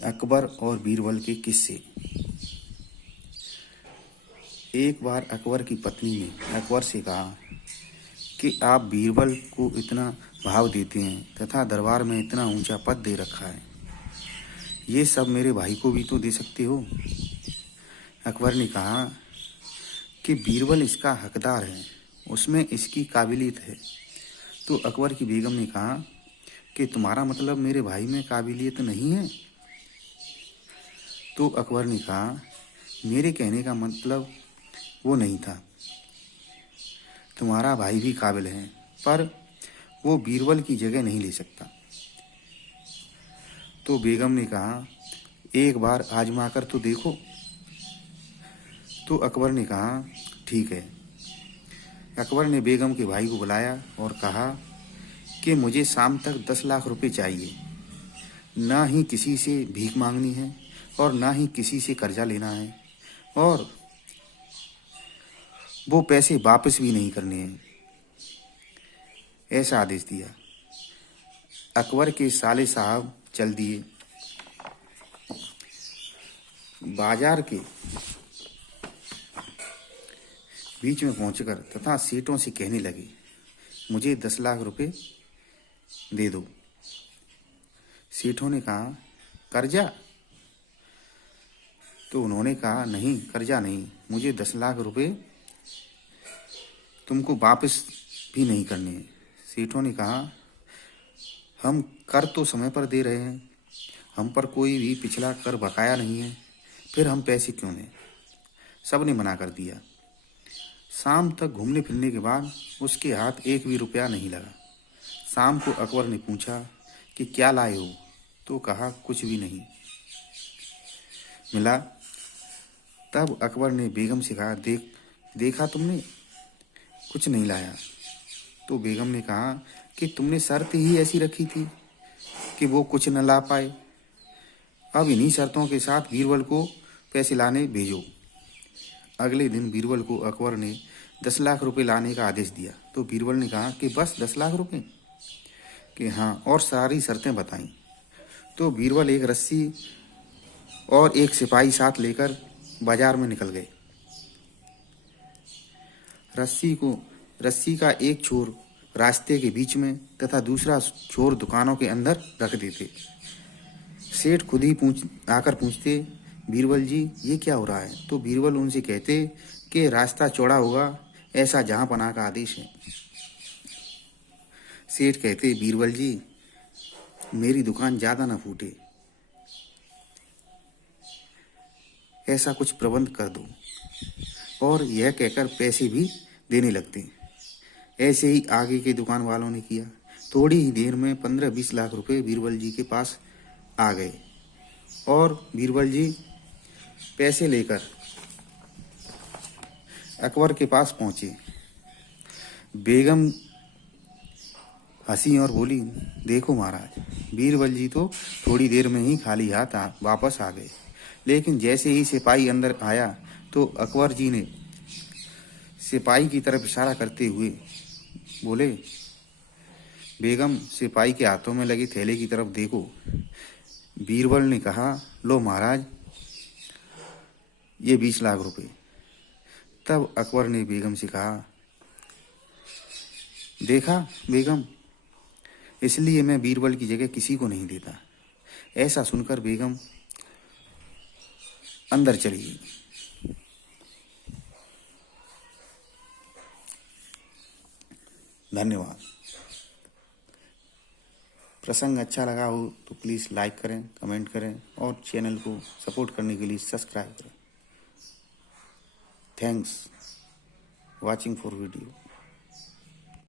अकबर और बीरबल के किस्से। एक बार अकबर की पत्नी ने अकबर से कहा कि आप बीरबल को इतना भाव देते हैं तथा दरबार में इतना ऊंचा पद दे रखा है, ये सब मेरे भाई को भी तो दे सकते हो। अकबर ने कहा कि बीरबल इसका हकदार है, उसमें इसकी काबिलियत है। तो अकबर की बेगम ने कहा कि तुम्हारा मतलब मेरे भाई में काबिलियत नहीं है। तो अकबर ने कहा मेरे कहने का मतलब वो नहीं था, तुम्हारा भाई भी काबिल है, पर वो बीरबल की जगह नहीं ले सकता। तो बेगम ने कहा एक बार आजमा कर तो देखो। तो अकबर ने कहा ठीक है। अकबर ने बेगम के भाई को बुलाया और कहा कि मुझे शाम तक 10 लाख रुपए चाहिए, ना ही किसी से भीख मांगनी है और ना ही किसी से कर्जा लेना है, और वो पैसे वापस भी नहीं करने हैं, ऐसा आदेश दिया। अकबर के साले साहब चल दिए। बाजार के बीच में पहुंचकर तथा सेठों से कहने लगे मुझे 10 लाख रुपए दे दो। सेठों ने कहा कर्जा? तो उन्होंने कहा नहीं, कर्जा नहीं, मुझे 10 लाख रुपए तुमको वापस भी नहीं करने हैं। सेठों ने कहा हम कर तो समय पर दे रहे हैं, हम पर कोई भी पिछला कर बकाया नहीं है, फिर हम पैसे क्यों दें? सब ने मना कर दिया। शाम तक घूमने फिरने के बाद उसके हाथ एक भी रुपया नहीं लगा। शाम को अकबर ने पूछा कि क्या लाए हो? तो कहा कुछ भी नहीं मिला। तब अकबर ने बेगम से कहा देखा तुमने, कुछ नहीं लाया। तो बेगम ने कहा कि तुमने शर्त ही ऐसी रखी थी कि वो कुछ न ला पाए। अब इन्हीं शर्तों के साथ बीरबल को पैसे लाने भेजो। अगले दिन बीरबल को अकबर ने 10 लाख रुपए लाने का आदेश दिया। तो बीरबल ने कहा कि बस 10 लाख रुपए? कि हाँ, और सारी शर्तें बताईं। तो बीरबल एक रस्सी और एक सिपाही साथ लेकर बाजार में निकल गए। रस्सी का एक छोर रास्ते के बीच में तथा दूसरा छोर दुकानों के अंदर रख देते। सेठ खुद ही आकर पूछते बीरबल जी ये क्या हो रहा है? तो बीरबल उनसे कहते कि रास्ता चौड़ा होगा, ऐसा जहांपनाह का आदेश है। सेठ कहते बीरबल जी मेरी दुकान ज्यादा ना फूटे, ऐसा कुछ प्रबंध कर दो। और यह कहकर पैसे भी देने लगते। ऐसे ही आगे के दुकान वालों ने किया। थोड़ी ही देर में 15-20 लाख रुपए बीरबल जी के पास आ गए और बीरबल जी पैसे लेकर अकबर के पास पहुंचे। बेगम हंसी और बोली देखो महाराज, बीरबल जी तो थोड़ी देर में ही खाली हाथ वापस आ गए, लेकिन जैसे ही सिपाही अंदर आया तो अकबर जी ने सिपाही की तरफ इशारा करते हुए बोले बेगम सिपाही के हाथों में लगे थैले की तरफ देखो। बीरबल ने कहा लो महाराज, ये 20 लाख रुपए। तब अकबर ने बेगम से कहा देखा बेगम, इसलिए मैं बीरबल की जगह किसी को नहीं देता। ऐसा सुनकर बेगम अंदर चली गई। धन्यवाद। प्रसंग अच्छा लगा हो तो प्लीज़ लाइक करें, कमेंट करें और चैनल को सपोर्ट करने के लिए सब्सक्राइब करें। Thanks watching for video.